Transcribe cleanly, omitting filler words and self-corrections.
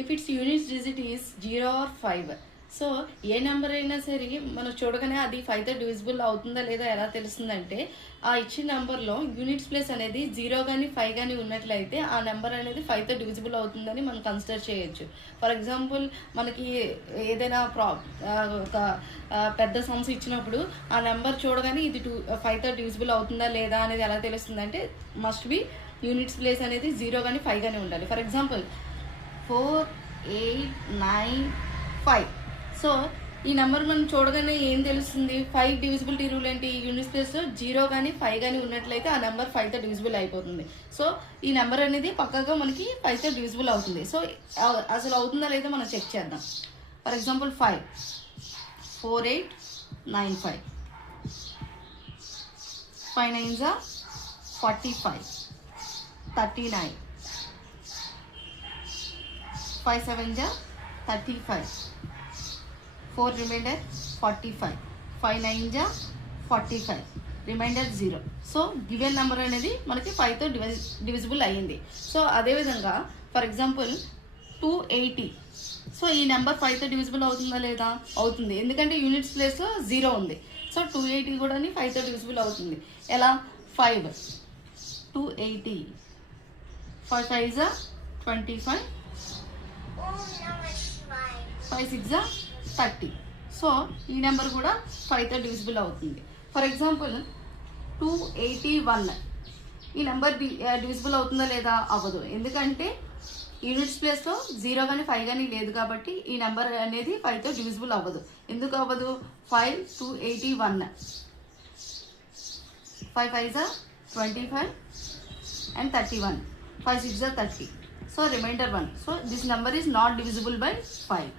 If it's units digit is 0 or 5. So A number అయినా సరే మనం చూడగానే అది 5తో డివిజిబుల్ అవుతుందా లేదా ఎలా తెలుస్తుందంటే ఆ ఇచ్చిన నెంబర్లో యూనిట్స్ ప్లేస్ అనేది 0 కానీ 5 కానీ ఉన్నట్లయితే ఆ నెంబర్ అనేది 5తో డివిజిబుల్ అవుతుందని మనం కన్సిడర్ చేయొచ్చు. ఫర్ ఎగ్జాంపుల్ మనకి ఏదైనా ఒక పెద్ద సమ్స్ ఇచ్చినప్పుడు ఆ నెంబర్ చూడగానే ఇది 5తో డివిజిబుల్ అవుతుందా లేదా అనేది ఎలా తెలుస్తుందంటే మస్ట్ బి యూనిట్స్ ప్లేస్ అనేది 0 కానీ 5 కానీ ఉండాలి. For example 4, 8, 9, 5. సో ఈ నెంబర్ మనం చూడగానే ఏం తెలుస్తుంది? 5 డివిజిబిలిటీ రూల్ ఏంటి? యూనిట్స్ ప్లేస్లో 0 కానీ 5 కానీ ఉన్నట్లయితే ఆ నెంబర్ 5తో డివిజిబుల్ అయిపోతుంది. సో ఈ నెంబర్ అనేది పక్కగా మనకి 5తో డివిజిబుల్ అవుతుంది. సో అసలు అవుతుందా లేదా మనం చెక్ చేద్దాం. For example 5, 4, 8, 9, 5. 5 9s are 45, 39. 5 7s are 35. 4 remainder 45. 5 9s are 45. Reminder 0. So given number అనేది మనకి 5తో డివిజిబుల్ అయ్యింది. సో అదేవిధంగా ఫర్ ఎగ్జాంపుల్ 280. సో ఈ నెంబర్ 5తో డివిజిబుల్ అవుతుందా లేదా? అవుతుంది, ఎందుకంటే యూనిట్స్ ప్లేస్లో 0 ఉంది. సో 280 కూడా 5తో డివిజిబుల్ అవుతుంది. ఎలా? 5 280. 5 5s are 25. 5 6 are 30. సో ఈ నెంబర్ కూడా 5తో డివిజిబుల్ అవుతుంది. For example 281. ఈ నెంబర్ డివిజిబుల్ అవుతుందా లేదా? అవ్వదు, ఎందుకంటే యూనిట్స్ ప్లేస్లో 0 కానీ 5 కానీ లేదు కాబట్టి ఈ నెంబర్ అనేది 5తో డివిజిబుల్ అవ్వదు. ఎందుకు అవ్వదు? 5 281. 5 5s are 25 and 31. 5 6 are 30. So remainder 1. So this number is not divisible by 5.